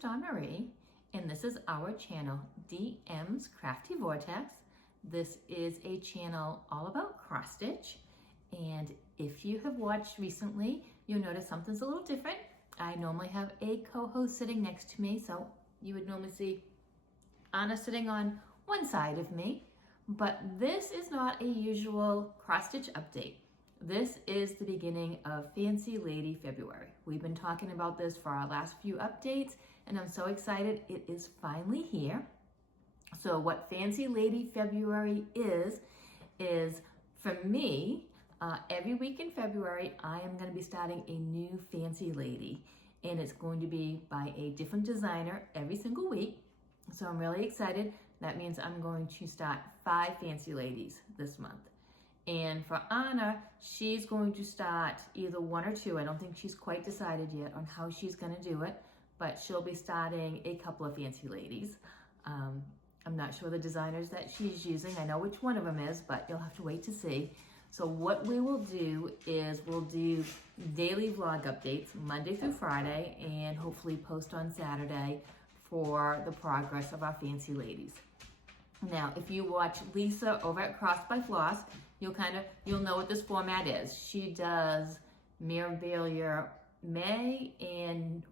Dawn Marie, and this is our channel, DM's Crafty Vortex. This is a channel all about cross stitch, and if you have watched recently, you'll notice something's a little different. I normally have a co-host sitting next to me, so you would normally see Anna sitting on one side of me, but this is not a usual cross stitch update. This is the beginning of Fancy Lady February. We've been talking about this for our last few updates, and I'm so excited it is finally here. So what Fancy Lady February is for me, every week in February, I am going to be starting a new Fancy Lady, and it's going to be by a different designer every single week. So I'm really excited. That means I'm going to start 5 Fancy Ladies this month. And for Anna, she's going to start either 1 or 2. I don't think she's quite decided yet on how she's going to do it, but she'll be starting a couple of Fancy Ladies. I'm not sure the designers that she's using. I know which one of them is, but you'll have to wait to see. So what we will do is we'll do daily vlog updates Monday through Friday, and hopefully post on Saturday for the progress of our Fancy Ladies. Now, if you watch Lisa over at Crossed by Floss, you'll know what this format is. She does Mirror May and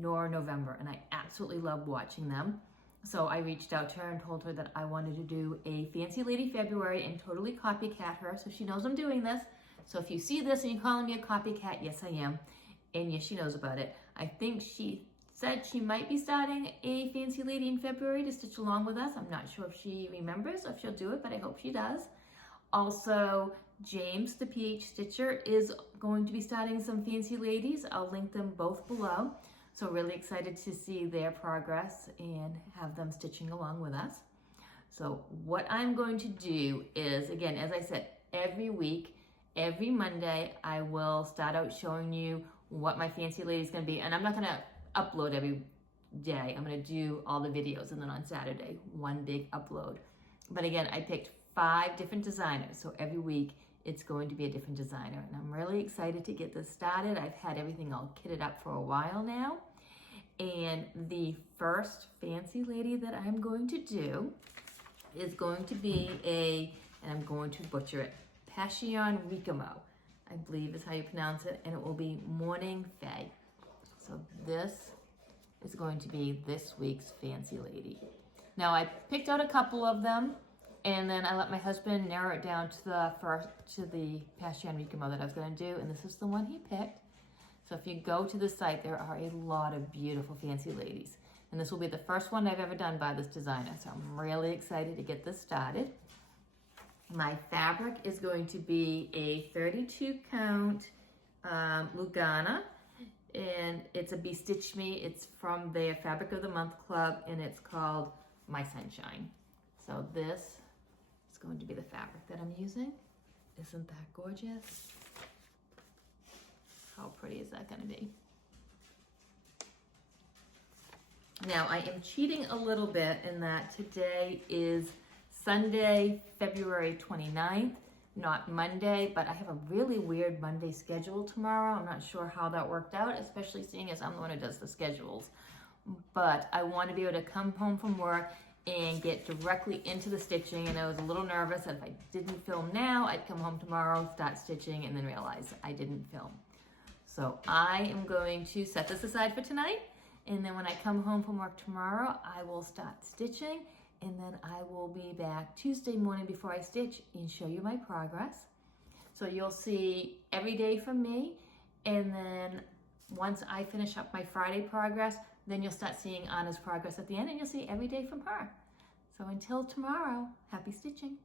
Nora November, and I absolutely love watching them. So I reached out to her and told her that I wanted to do a Fancy Lady February and totally copycat her, so she knows I'm doing this. So if you see this and you're calling me a copycat, yes I am, and yes, she knows about it. I think she said she might be starting a Fancy Lady in February to stitch along with us. I'm not sure if she remembers or if she'll do it, but I hope she does. Also, James, the PH Stitcher, is going to be starting some Fancy Ladies. I'll link them both below. So really excited to see their progress and have them stitching along with us. So what I'm going to do is, again, as I said, every week, every Monday, I will start out showing you what my Fancy Lady is going to be. And I'm not going to upload every day. I'm going to do all the videos, and then on Saturday, one big upload. But again, I picked 5 different designers, so every week it's going to be a different designer, and I'm really excited to get this started. I've had everything all kitted up for a while now, and the first Fancy Lady that I'm going to do is going to be and I'm going to butcher it, Passion Ricamo, I believe is how you pronounce it, and it will be Morning Fae. So this is going to be this week's Fancy Lady. Now I picked out a couple of them, and then I let my husband narrow it down to the Passion Ricamo that I was going to do, and this is the one he picked. So if you go to the site, there are a lot of beautiful Fancy Ladies, and this will be the first one I've ever done by this designer. So I'm really excited to get this started. My fabric is going to be a 32 count Lugana. And it's a Be Stitch Me. It's from their Fabric of the Month Club, and it's called My Sunshine. So this is going to be the fabric that I'm using. Isn't that gorgeous? How pretty is that going to be? Now I am cheating a little bit in that today is Sunday, February 29th. Not Monday, but I have a really weird Monday schedule tomorrow. I'm not sure how that worked out, especially seeing as I'm the one who does the schedules. But I want to be able to come home from work and get directly into the stitching, and I was a little nervous that if I didn't film now, I'd come home tomorrow, start stitching, and then realize I didn't film. So I am going to set this aside for tonight, and then when I come home from work tomorrow, I will start stitching, and then I will be back Tuesday morning before I stitch and show you my progress. So you'll see every day from me, and then once I finish up my Friday progress, then you'll start seeing Anna's progress at the end, and you'll see every day from her. So until tomorrow, happy stitching.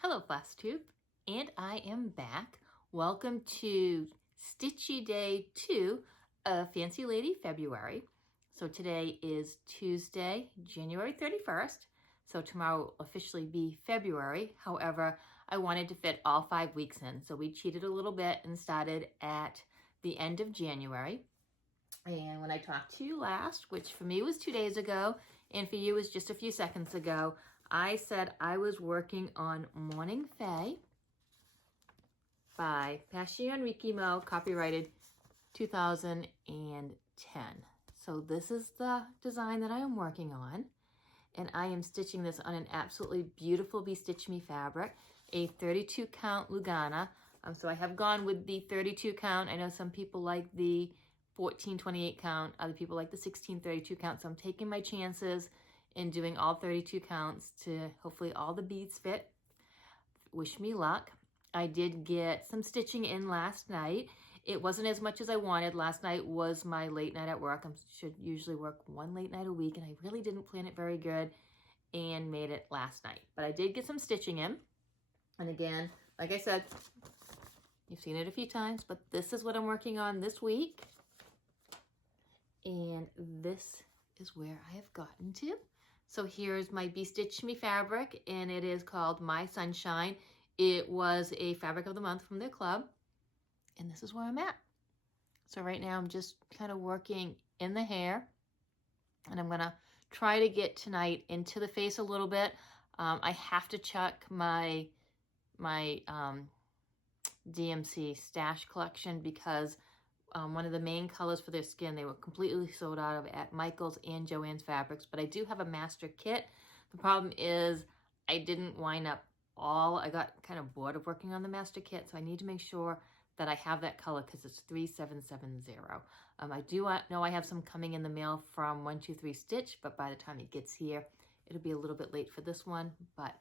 Hello, Flosstube, and I am back. Welcome to Stitchy Day 2 of Fancy Lady February. So today is Tuesday, January 31st. So tomorrow will officially be February. However, I wanted to fit all 5 weeks in. So we cheated a little bit and started at the end of January. And when I talked to you last, which for me was 2 days ago, and for you was just a few seconds ago, I said I was working on Morning Fae by Passion Ricamo, copyrighted 2010. So this is the design that I am working on. And I am stitching this on an absolutely beautiful Be Stitch Me fabric, a 32 count Lugana. So I have gone with the 32 count. I know some people like the 1428 count, other people like the 1632 count. So I'm taking my chances in doing all 32 counts to hopefully all the beads fit. Wish me luck. I did get some stitching in last night. It wasn't as much as I wanted. Last night was my late night at work. I should usually work one late night a week, and I really didn't plan it very good and made it last night. But I did get some stitching in. And again, like I said, you've seen it a few times, but this is what I'm working on this week. And this is where I have gotten to. So here's my Be Stitch Me fabric, and it is called My Sunshine. It was a fabric of the month from their club. And this is where I'm at. So right now I'm just kind of working in the hair, and I'm going to try to get tonight into the face a little bit. I have to check my DMC stash collection because one of the main colors for their skin, they were completely sold out of at Michael's and Joann's Fabrics, but I do have a master kit. The problem is I didn't line up all. I got kind of bored of working on the master kit, so I need to make sure that I have that color because it's 3770. I do know I have some coming in the mail from 123 Stitch, but by the time it gets here, it'll be a little bit late for this one. But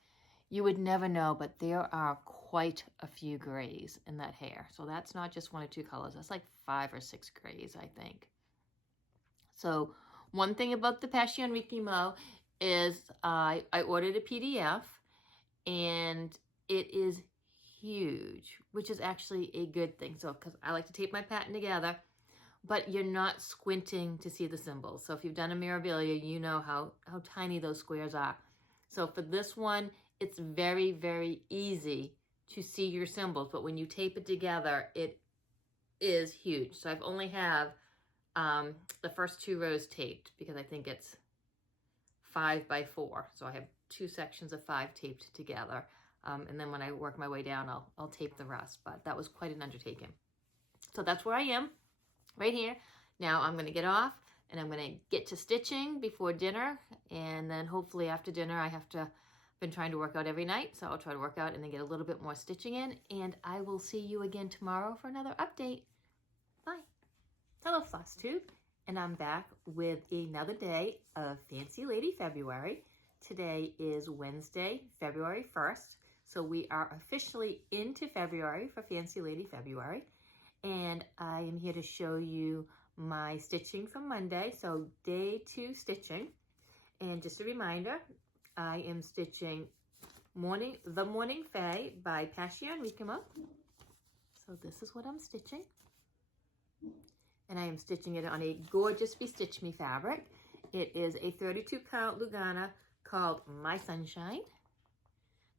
you would never know, but there are quite a few grays in that hair. So that's not just one or two colors. That's like 5 or 6 grays, I think. So one thing about the Passion Rikimo is I ordered a PDF, and it is huge, which is actually a good thing. So, because I like to tape my pattern together, but you're not squinting to see the symbols. So if you've done a Mirabilia, you know how tiny those squares are. So for this one, it's very, very easy to see your symbols, but when you tape it together, it is huge. So I've only have the first 2 rows taped because I think it's 5 by 4. So I have 2 sections of 5 taped together. And then when I work my way down, I'll tape the rest. But that was quite an undertaking. So that's where I am, right here. Now I'm going to get off, and I'm going to get to stitching before dinner. And then hopefully after dinner, been trying to work out every night. So I'll try to work out and then get a little bit more stitching in. And I will see you again tomorrow for another update. Bye. Hello, Flosstube. And I'm back with another day of Fancy Lady February. Today is Wednesday, February 1st. So we are officially into February for Fancy Lady February. And I am here to show you my stitching from Monday. So day 2 stitching. And just a reminder, I am stitching The Morning Fae by Passion Rikimo. So this is what I'm stitching. And I am stitching it on a gorgeous Be Stitch Me fabric. It is a 32 count Lugana called My Sunshine.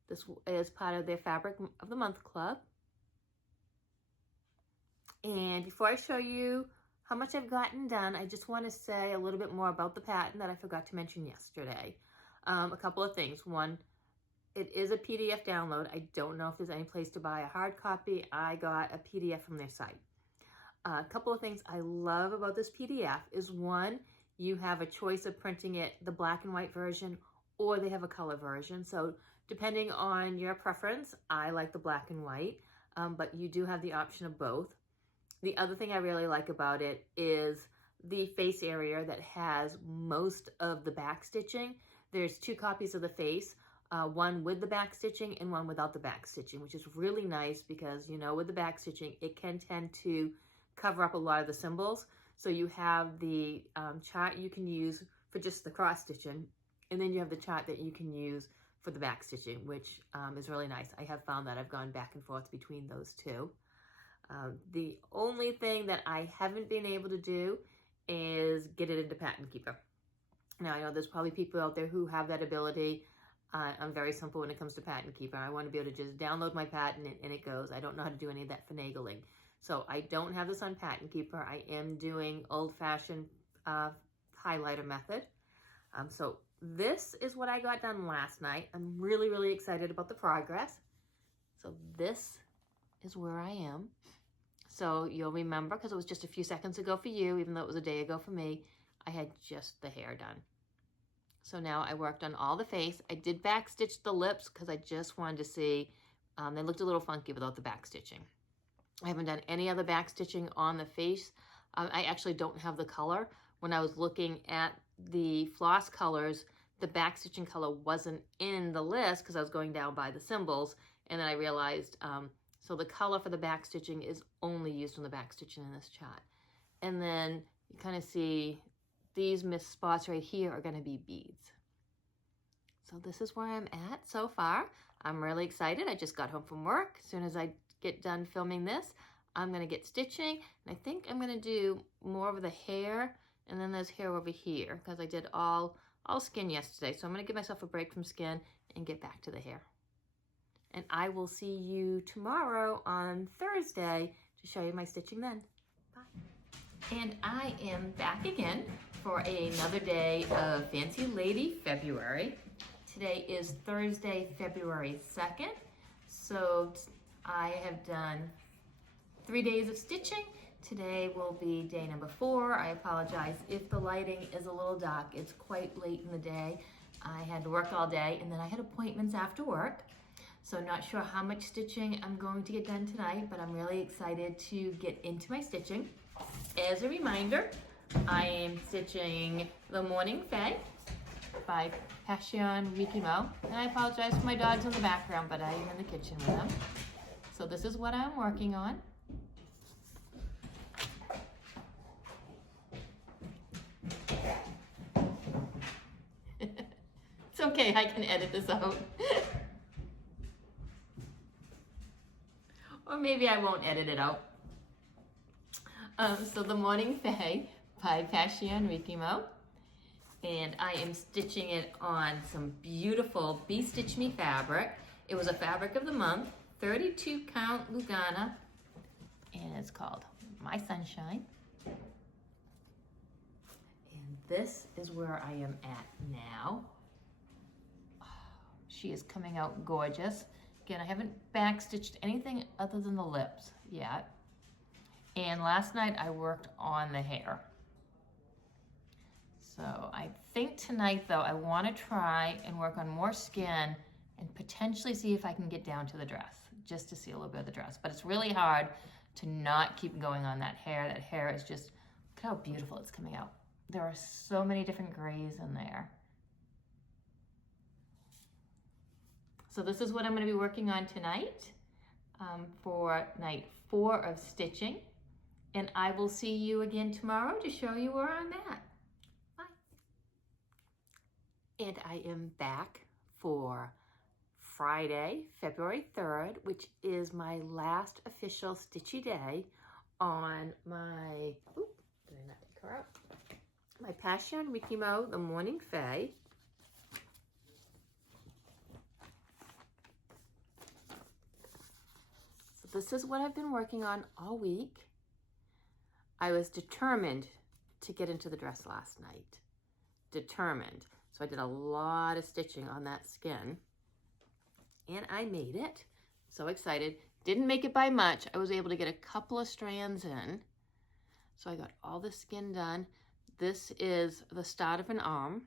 This is part of their Fabric of the Month Club. And before I show you how much I've gotten done, I just want to say a little bit more about the pattern that I forgot to mention yesterday. A couple of things. One, it is a PDF download. I don't know if there's any place to buy a hard copy. I got a PDF from their site. A couple of things I love about this PDF is, one, you have a choice of printing it the black and white version, or they have a color version. So depending on your preference, I like the black and white, but you do have the option of both. The other thing I really like about it is the face area that has most of the back stitching. There's 2 copies of the face, one with the back stitching and one without the back stitching, which is really nice because, you know, with the back stitching, it can tend to cover up a lot of the symbols. So you have the chart you can use for just the cross stitching, and then you have the chart that you can use for the back stitching, which is really nice. I have found that I've gone back and forth between those 2. The only thing that I haven't been able to do is get it into Pattern Keeper. Now, I know there's probably people out there who have that ability. I'm very simple when it comes to Pattern Keeper. I want to be able to just download my pattern and it goes. I don't know how to do any of that finagling. So I don't have this on Pattern Keeper. I am doing old-fashioned highlighter method. So this is what I got done last night. I'm really, really excited about the progress. So this is where I am. So you'll remember, because it was just a few seconds ago for you, even though it was a day ago for me, I had just the hair done. So now I worked on all the face. I did back stitch the lips because I just wanted to see, they looked a little funky without the back stitching. I haven't done any other back stitching on the face. I actually don't have the color. When I was looking at the floss colors, the back stitching color wasn't in the list because I was going down by the symbols, and then I realized, so the color for the back stitching is only used on the back stitching in this chart. And then you kind of see these missed spots right here are going to be beads. So this is where I'm at so far. I'm really excited. I just got home from work. As soon as I get done filming this, I'm going to get stitching. And I think I'm going to do more of the hair, and then there's hair over here because I did all skin yesterday. So I'm going to give myself a break from skin and get back to the hair. And I will see you tomorrow on Thursday to show you my stitching then. Bye. And I am back again for another day of Fancy Lady February. Today is Thursday, February 2nd. So I have done 3 days of stitching. Today will be day number 4. I apologize if the lighting is a little dark. It's quite late in the day. I had to work all day, and then I had appointments after work. So not sure how much stitching I'm going to get done tonight, but I'm really excited to get into my stitching. As a reminder, I am stitching The Morning Fae by Passion Rikimo. And I apologize for my dogs in the background, but I am in the kitchen with them. So this is what I'm working on. It's okay, I can edit this out. Or maybe I won't edit it out. So The Morning Fae by Passion Rikimo. And I am stitching it on some beautiful Bee Stitch Me fabric. It was a fabric of the month, 32 count Lugana, and it's called My Sunshine. And this is where I am at now. Oh, she is coming out gorgeous. Again, I haven't back stitched anything other than the lips yet. And last night I worked on the hair. So I think tonight though, I want to try and work on more skin and potentially see if I can get down to the dress, just to see a little bit of the dress. But it's really hard to not keep going on that hair. That hair is just, look how beautiful it's coming out. There are so many different grays in there. So this is what I'm going to be working on tonight for night 4 of stitching. And I will see you again tomorrow to show you where I'm at. Bye. And I am back for Friday, February 3rd, which is my last official stitchy day on my, did I not take her out? My Passion Rikimo, The Morning Fae. So this is what I've been working on all week. I was determined to get into the dress last night. Determined. So I did a lot of stitching on that skin. And I made it. So excited. Didn't make it by much. I was able to get a couple of strands in. So I got all the skin done. This is the start of an arm.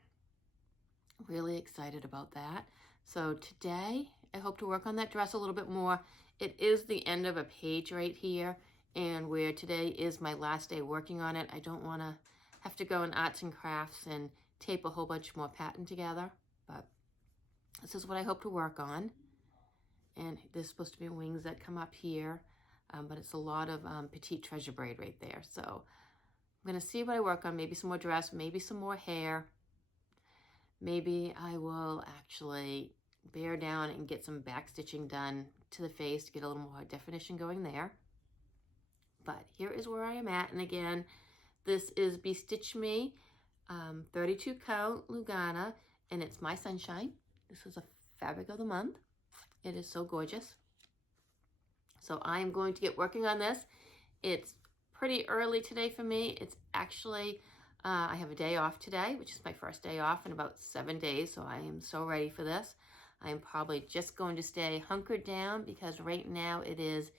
Really excited about that. So today, I hope to work on that dress a little bit more. It is the end of a page right here. And where today is my last day working on it, I don't want to have to go in arts and crafts and tape a whole bunch more pattern together. But this is what I hope to work on. And there's supposed to be wings that come up here, but it's a lot of petite treasure braid right there. So I'm going to see what I work on, maybe some more dress, maybe some more hair. Maybe I will actually bear down and get some back stitching done to the face to get a little more definition going there. But here is where I am at. And again, this is Bee Stitch Me, 32 count Lugana, and it's My Sunshine. This is a fabric of the month. It is so gorgeous. So I'm going to get working on this. It's pretty early today for me. It's actually, I have a day off today, which is my first day off in about 7 days. So I am so ready for this. I am probably just going to stay hunkered down because right now it is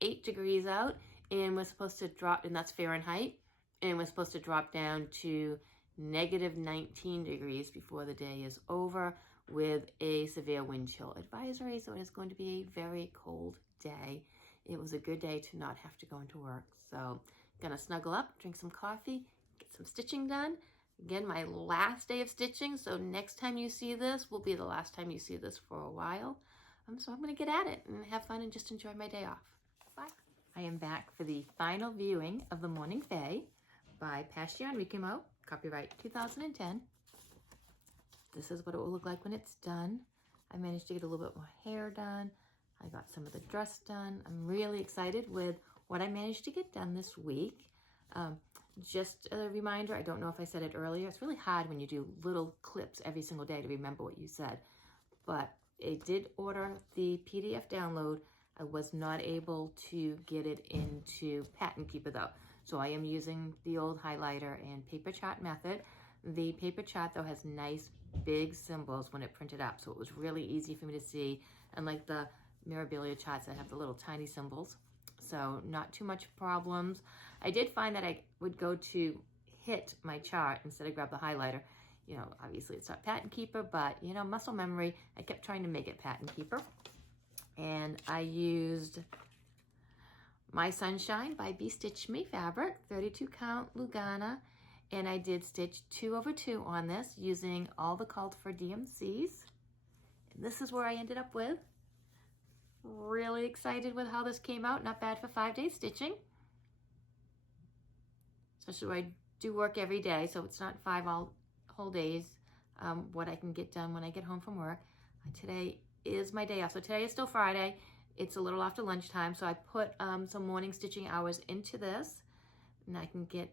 8 degrees out. And we're supposed to drop, and that's Fahrenheit, and we're supposed to drop down to negative 19 degrees before the day is over with a severe wind chill advisory. So it is going to be a very cold day. It was a good day to not have to go into work. So gonna snuggle up, drink some coffee, get some stitching done. Again, my last day of stitching. So next time you see this will be the last time you see this for a while. So I'm gonna get at it and have fun and just enjoy my day off. Bye. I am back for the final viewing of The Morning Fae by Passion Rikimo, copyright 2010. This is what it will look like when it's done. I managed to get a little bit more hair done. I got some of the dress done. I'm really excited with what I managed to get done this week. Just a reminder, I don't know if I said it earlier, it's really hard when you do little clips every single day to remember what you said, but I did order the PDF download. I was not able to get it into Pattern Keeper though. So I am using the old highlighter and paper chart method. The paper chart though has nice big symbols when it printed up. So it was really easy for me to see. Unlike the Mirabilia charts that have the little tiny symbols. So not too much problems. I did find that I would go to hit my chart instead of grab the highlighter. You know, obviously it's not Pattern Keeper, but you know, muscle memory, I kept trying to make it Pattern Keeper. And I used My Sunshine by Be Stitch Me fabric, 32 count Lugana, and I did stitch 2/2 on this using all the called for DMCs. And this is where I ended up with. Really excited with how this came out. Not bad for 5 days stitching. Especially when I do work every day, so it's not 5 whole days. What I can get done when I get home from work. Today is my day off. So today is still Friday. It's a little after lunchtime, so I put some morning stitching hours into this, and I can get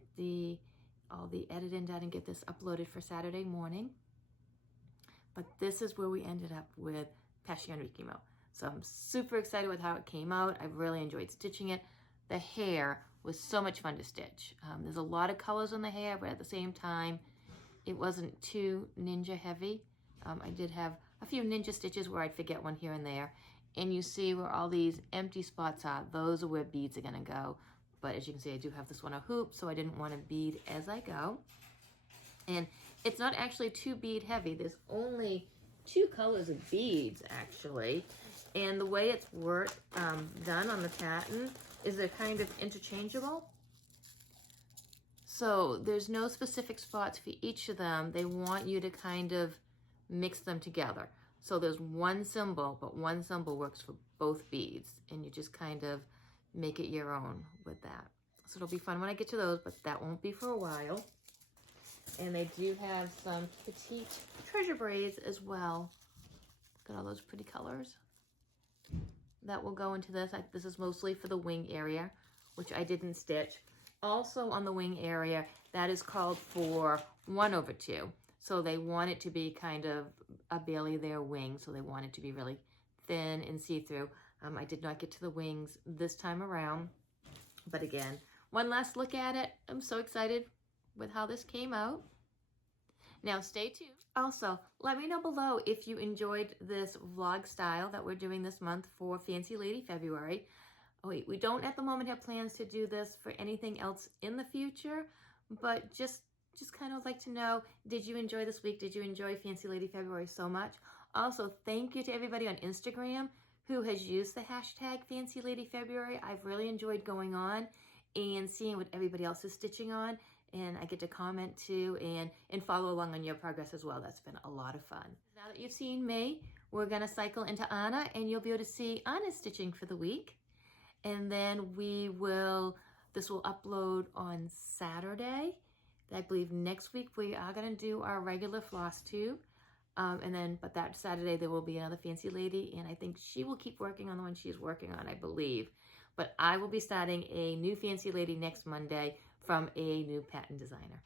all the editing done and get this uploaded for Saturday morning. But this is where we ended up with Passion Rikimo. So I'm super excited with how it came out. I really enjoyed stitching it. The hair was so much fun to stitch. There's a lot of colors on the hair, but at the same time, it wasn't too ninja heavy. I did have a few ninja stitches where I'd forget one here and there. And you see where all these empty spots are. Those are where beads are gonna go. But as you can see, I do have this one a hoop, so I didn't want to bead as I go. And it's not actually too bead heavy. There's only 2 colors of beads actually. And the way it's done on the pattern is they're kind of interchangeable. So there's no specific spots for each of them. They want you to kind of mix them together. So there's one symbol, but one symbol works for both beads. And you just kind of make it your own with that. So it'll be fun when I get to those, but that won't be for a while. And they do have some petite treasure braids as well. Look at all those pretty colors. That will go into this. This is mostly for the wing area, which I didn't stitch. Also on the wing area, that is called for 1/2. So they want it to be kind of a barely there wing. So they want it to be really thin and see-through. I did not get to the wings this time around. But again, one last look at it. I'm so excited with how this came out. Now stay tuned. Also, let me know below if you enjoyed this vlog style that we're doing this month for Fancy Lady February. Oh wait, we don't at the moment have plans to do this for anything else in the future, but just kind of like to know, did you enjoy this week? Did you enjoy Fancy Lady February so much? Also, thank you to everybody on Instagram who has used the hashtag Fancy Lady February. I've really enjoyed going on and seeing what everybody else is stitching on. And I get to comment too and follow along on your progress as well. That's been a lot of fun. Now that you've seen me, we're gonna cycle into Anna and you'll be able to see Anna's stitching for the week. And then this will upload on Saturday. I believe next week we are gonna do our regular Flosstube. But that Saturday there will be another Fancy Lady, and I think she will keep working on the one she's working on, I believe. But I will be starting a new Fancy Lady next Monday from a new pattern designer.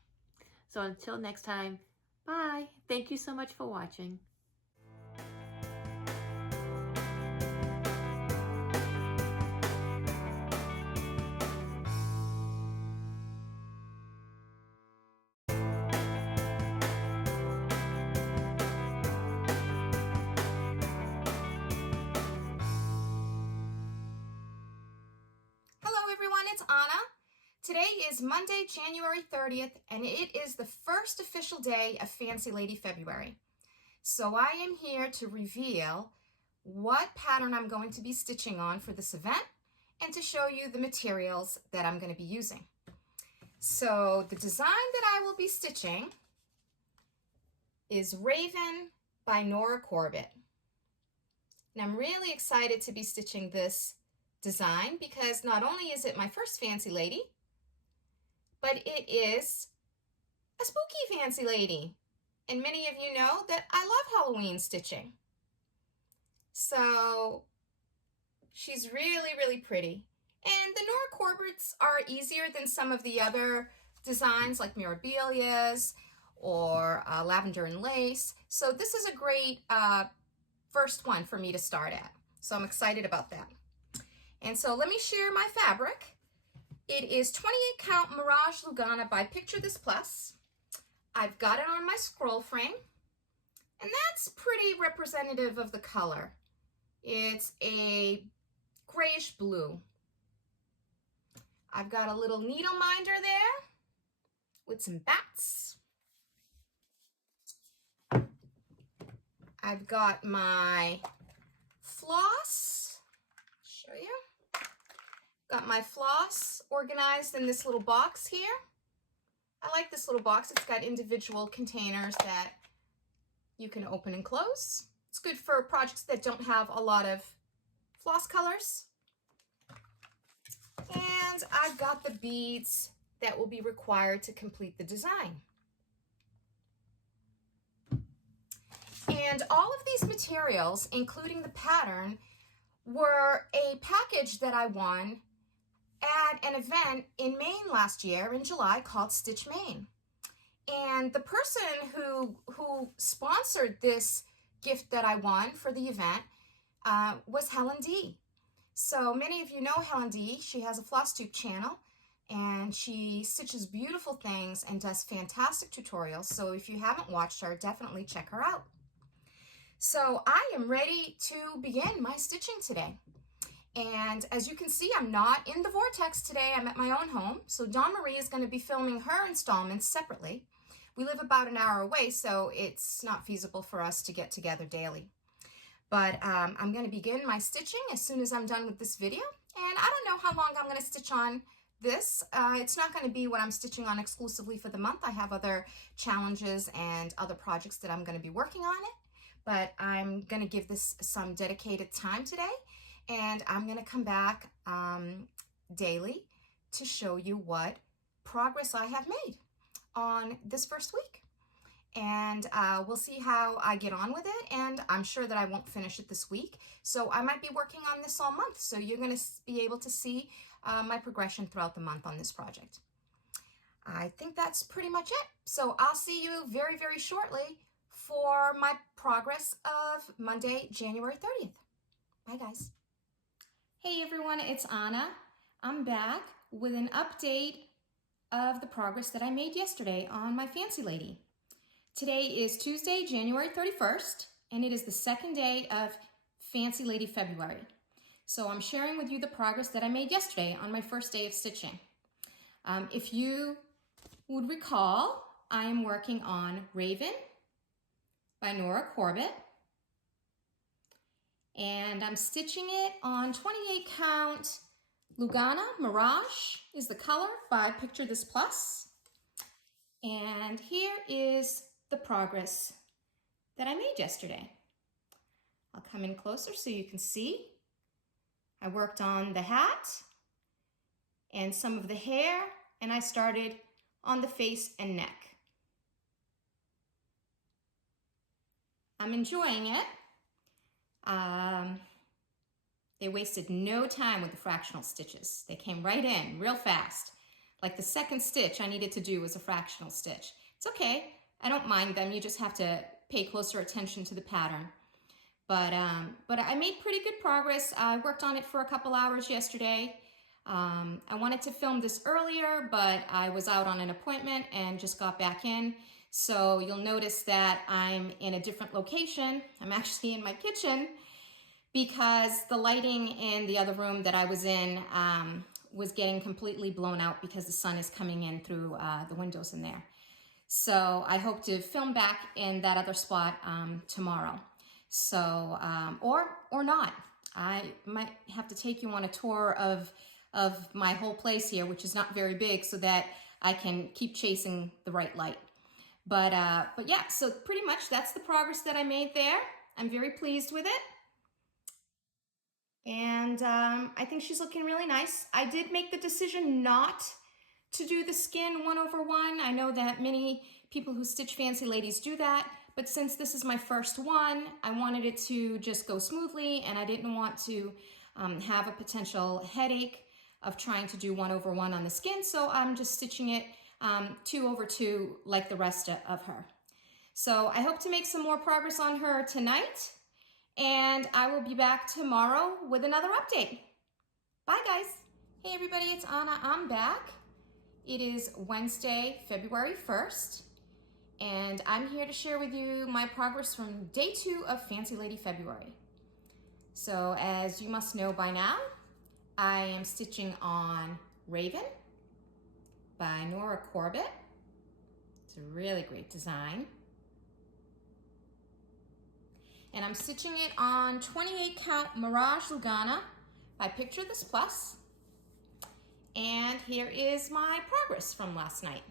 So until next time, bye. Thank you so much for watching. Hello everyone, it's Anna. Today is Monday, January 30th, and it is the first official day of Fancy Lady February. So I am here to reveal what pattern I'm going to be stitching on for this event and to show you the materials that I'm going to be using. So the design that I will be stitching is Raven by Nora Corbett. And I'm really excited to be stitching this design because not only is it my first Fancy Lady, but it is a spooky Fancy Lady. And many of you know that I love Halloween stitching. So she's really, really pretty. And the Nora Corbett's are easier than some of the other designs like Mirabilia's or Lavender and Lace. So this is a great first one for me to start at. So I'm excited about that. And so let me share my fabric. It is 28 count Mirage Lugana by Picture This Plus. I've got it on my scroll frame, and that's pretty representative of the color. It's a grayish blue. I've got a little needle minder there with some bats. I've got my floss, show you. Got my floss organized in this little box here. I like this little box. It's got individual containers that you can open and close. It's good for projects that don't have a lot of floss colors. And I've got the beads that will be required to complete the design. And all of these materials, including the pattern, were a package that I won at an event in Maine last year in July called Stitch Maine. And the person who sponsored this gift that I won for the event was Helen D. So many of you know Helen D. She has a Flosstube channel and she stitches beautiful things and does fantastic tutorials. So if you haven't watched her, definitely check her out. So I am ready to begin my stitching today. And as you can see, I'm not in the vortex today. I'm at my own home. So Dawn Marie is going to be filming her installments separately. We live about an hour away, so it's not feasible for us to get together daily. But I'm going to begin my stitching as soon as I'm done with this video. And I don't know how long I'm going to stitch on this. It's not going to be what I'm stitching on exclusively for the month. I have other challenges and other projects that I'm going to be working on it. But I'm going to give this some dedicated time today. And I'm going to come back daily to show you what progress I have made on this first week. And we'll see how I get on with it. And I'm sure that I won't finish it this week. So I might be working on this all month. So you're going to be able to see my progression throughout the month on this project. I think that's pretty much it. So I'll see you very, very shortly for my progress of Monday, January 30th. Bye, guys. Hey everyone, it's Anna. I'm back with an update of the progress that I made yesterday on my Fancy Lady. Today is Tuesday, January 31st, and it is the second day of Fancy Lady February. So I'm sharing with you the progress that I made yesterday on my first day of stitching. If you would recall, I am working on Raven by Nora Corbett. And I'm stitching it on 28 count Lugana. Mirage is the color by Picture This Plus. And here is the progress that I made yesterday. I'll come in closer so you can see. I worked on the hat and some of the hair, and I started on the face and neck. I'm enjoying it. They wasted no time with the fractional stitches. They came right in real fast. Like the second stitch I needed to do was a fractional stitch. It's okay. I don't mind them. You just have to pay closer attention to the pattern. But I made pretty good progress. I worked on it for a couple hours yesterday. I wanted to film this earlier, but I was out on an appointment and just got back in. So you'll notice that I'm in a different location. I'm actually in my kitchen because the lighting in the other room that I was in was getting completely blown out because the sun is coming in through the windows in there. So I hope to film back in that other spot tomorrow. So, or not. I might have to take you on a tour of my whole place here, which is not very big, so that I can keep chasing the right light. But yeah, so pretty much that's the progress that I made there. I'm very pleased with it. And I think she's looking really nice. I did make the decision not to do the skin 1/1. I know that many people who stitch Fancy Ladies do that, but since this is my first one, I wanted it to just go smoothly, and I didn't want to have a potential headache of trying to do 1/1 on the skin, so I'm just stitching it 2/2 like the rest of her. So I hope to make some more progress on her tonight, and I will be back tomorrow with another update. Bye, guys. Hey, everybody, it's Anna. I'm back. It is Wednesday, February 1st, and I'm here to share with you my progress from day 2 of Fancy Lady February. So as you must know by now, I am stitching on Raven by Nora Corbett. It's a really great design. And I'm stitching it on 28 count Mirage Lugana by Picture This Plus. And here is my progress from last night.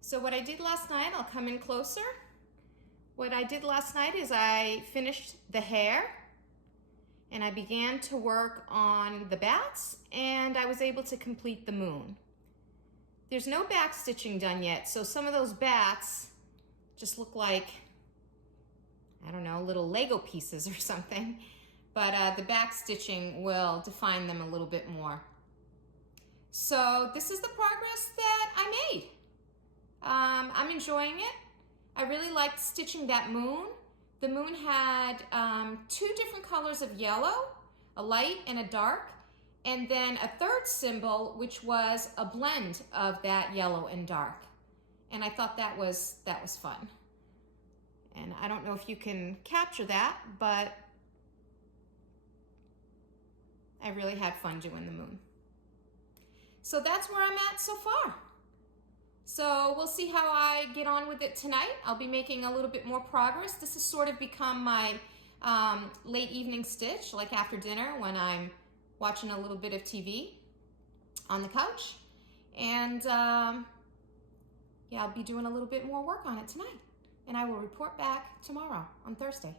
So what I did last night, I'll come in closer. What I did last night is I finished the hair, and I began to work on the bats, and I was able to complete the moon. There's no back stitching done yet, so some of those bats just look like, I don't know, little Lego pieces or something. But the back stitching will define them a little bit more. So this is the progress that I made. I'm enjoying it. I really liked stitching that moon. The moon had 2 different colors of yellow, a light and a dark, and then a third symbol, which was a blend of that yellow and dark. And I thought that was fun. And I don't know if you can capture that, but I really had fun doing the moon. So that's where I'm at so far. So we'll see how I get on with it tonight. I'll be making a little bit more progress. This has sort of become my late evening stitch, like after dinner when I'm watching a little bit of TV on the couch. And yeah, I'll be doing a little bit more work on it tonight. And I will report back tomorrow on Thursday.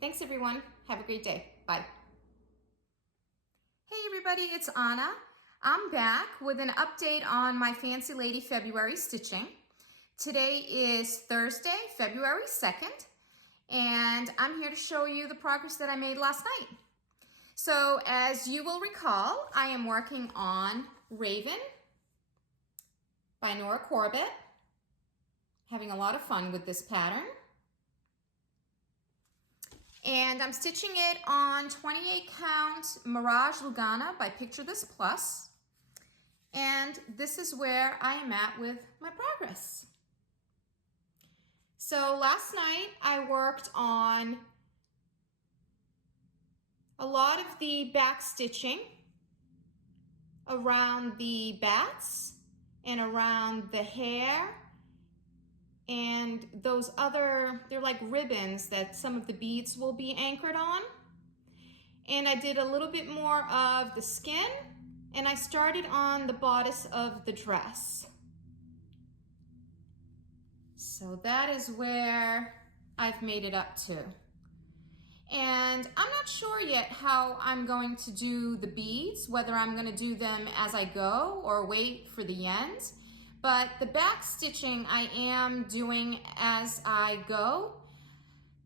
Thanks, everyone. Have a great day. Bye. Hey, everybody, it's Anna. I'm back with an update on my Fancy Lady February stitching. Today is Thursday, February 2nd, and I'm here to show you the progress that I made last night. So as you will recall, I am working on Raven by Nora Corbett. Having a lot of fun with this pattern. And I'm stitching it on 28 count Mirage Lugana by Picture This Plus. And this is where I am at with my progress. So last night I worked on a lot of the back stitching around the bats and around the hair and those other, they're like ribbons that some of the beads will be anchored on. And I did a little bit more of the skin, and I started on the bodice of the dress. So that is where I've made it up to. And I'm not sure yet how I'm going to do the beads, whether I'm going to do them as I go or wait for the end. But the back stitching I am doing as I go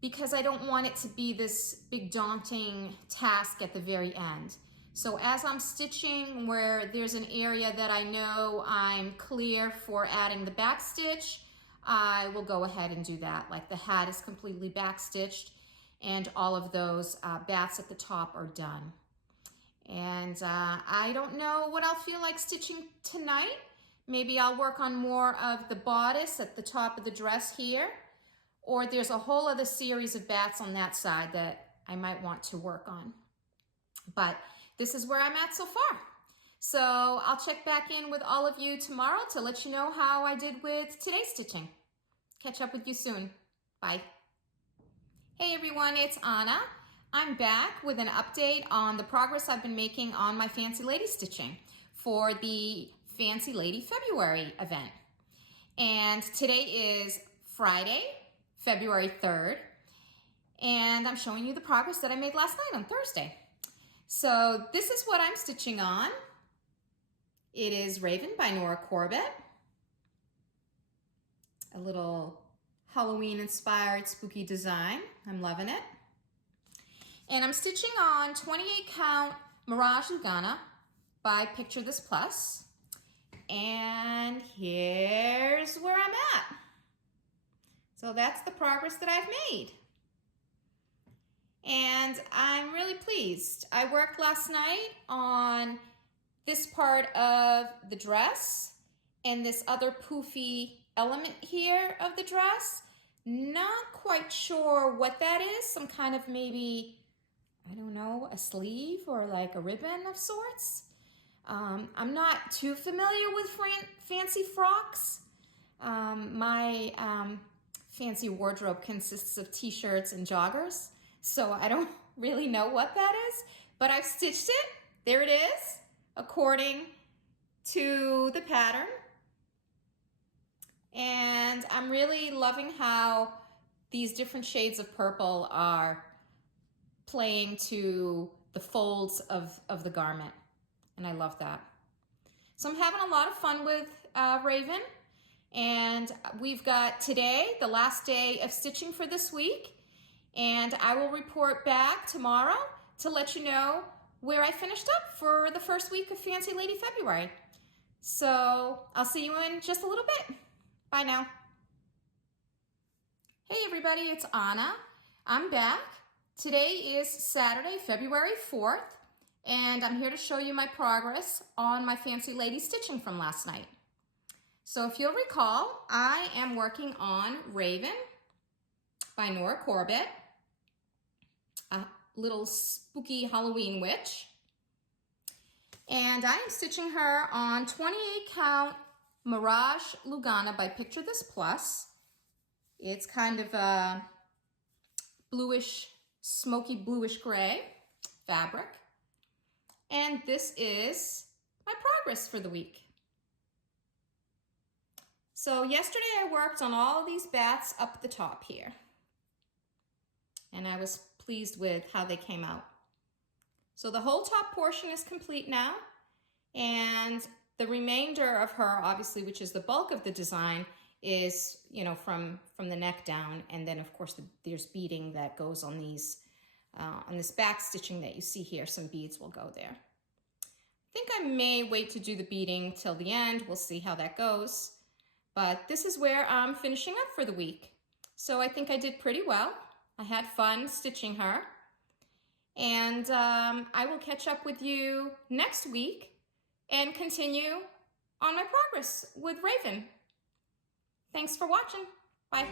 because I don't want it to be this big daunting task at the very end. So as I'm stitching where there's an area that I know I'm clear for adding the back stitch, I will go ahead and do that. Like the hat is completely back stitched and all of those bats at the top are done. And I don't know what I'll feel like stitching tonight. Maybe I'll work on more of the bodice at the top of the dress here, or there's a whole other series of bats on that side that I might want to work on. But this is where I'm at so far. So I'll check back in with all of you tomorrow to let you know how I did with today's stitching. Catch up with you soon. Bye. Hey everyone, it's Anna. I'm back with an update on the progress I've been making on my Fancy Lady stitching for the Fancy Lady February event. And today is Friday, February 3rd, and I'm showing you the progress that I made last night on Thursday. So this is what I'm stitching on. It is Raven by Nora Corbett. A little Halloween-inspired spooky design. I'm loving it. And I'm stitching on 28 count Mirage Lugana by Picture This Plus. And here's where I'm at. So that's the progress that I've made. And I'm really pleased. I worked last night on this part of the dress and this other poofy element here of the dress. Not quite sure what that is. Some kind of maybe, I don't know, a sleeve or like a ribbon of sorts. I'm not too familiar with fancy frocks. My fancy wardrobe consists of t-shirts and joggers, so I don't really know what that is, but I've stitched it. There it is, according to the pattern. And I'm really loving how these different shades of purple are playing to the folds of the garment. And I love that. So I'm having a lot of fun with Raven. And we've got today, the last day of stitching for this week. And I will report back tomorrow to let you know where I finished up for the first week of Fancy Lady February. So I'll see you in just a little bit. Bye now. Hey everybody, it's Anna. I'm back. Today is Saturday, February 4th, and I'm here to show you my progress on my Fancy Lady stitching from last night. So if you'll recall, I am working on Raven by Nora Corbett, a little spooky Halloween witch. And I am stitching her on 28 count Mirage Lugana by Picture This Plus. It's kind of a bluish, smoky bluish gray fabric. And this is my progress for the week. So yesterday I worked on all of these bats up the top here. And I was pleased with how they came out. So the whole top portion is complete now. And the remainder of her, obviously, which is the bulk of the design, is, you know, from the neck down. And then, of course, there's beading that goes on these, on this back stitching that you see here. Some beads will go there. I think I may wait to do the beading till the end. We'll see how that goes. But this is where I'm finishing up for the week. So I think I did pretty well. I had fun stitching her. And I will catch up with you next week and continue on my progress with Raven. Thanks for watching. Bye.